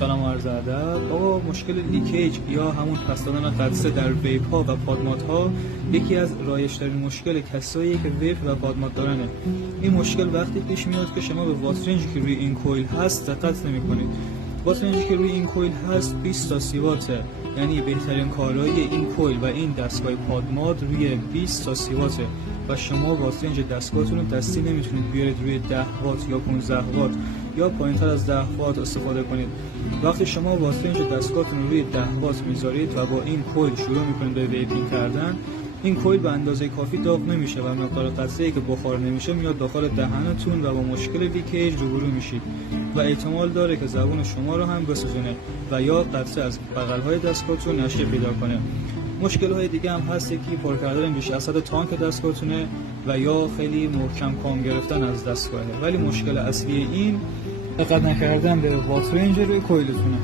سلام و عرض ادب. آقا مشکل لیکیج یا همون پس دادن قطسه در ویپ ها و پادمات ها یکی از رایج‌ترین مشکل کسایی که ویپ و پادمات دارنه. این مشکل وقتی پیش میاد که شما به واترنجی که روی این کویل هست دقت نمی‌کنید. واترنجی که روی این کویل هست 20 تا 30 واته، یعنی بهترین کارایی این کویل و این دستگاه پادمات روی 20 تا 30 واته و شما واترنج دستگاهتون رو دستی نمیتونید بیارید روی 10 وات یا 15 وات یا پایینتر از 10 وات استفاده کنید. وقتی شما واترنج دستگاهتون رو روی 10 وات میذارید و با این کویل شروع میکنید به ویپینگ کردن، این کویل به اندازه کافی داغ نمیشه و مقدار قطره‌ای که بخار نمیشه میاد داخل دهنتون و با مشکل لیکیج روبرو میشید و احتمال داره که زبون شما رو هم بسوزونه و یا قطره از بغل‌های دستگاهتون نشه پیدا کنه. مشکل‌های دیگه هم هست که پر کردن بیش از حد تانک دستگاهتونه و یا خیلی محکم کام گرفتن از دستگاهه، ولی مشکل اصلی این دقت نکردن به واترنج روی کویلتونه.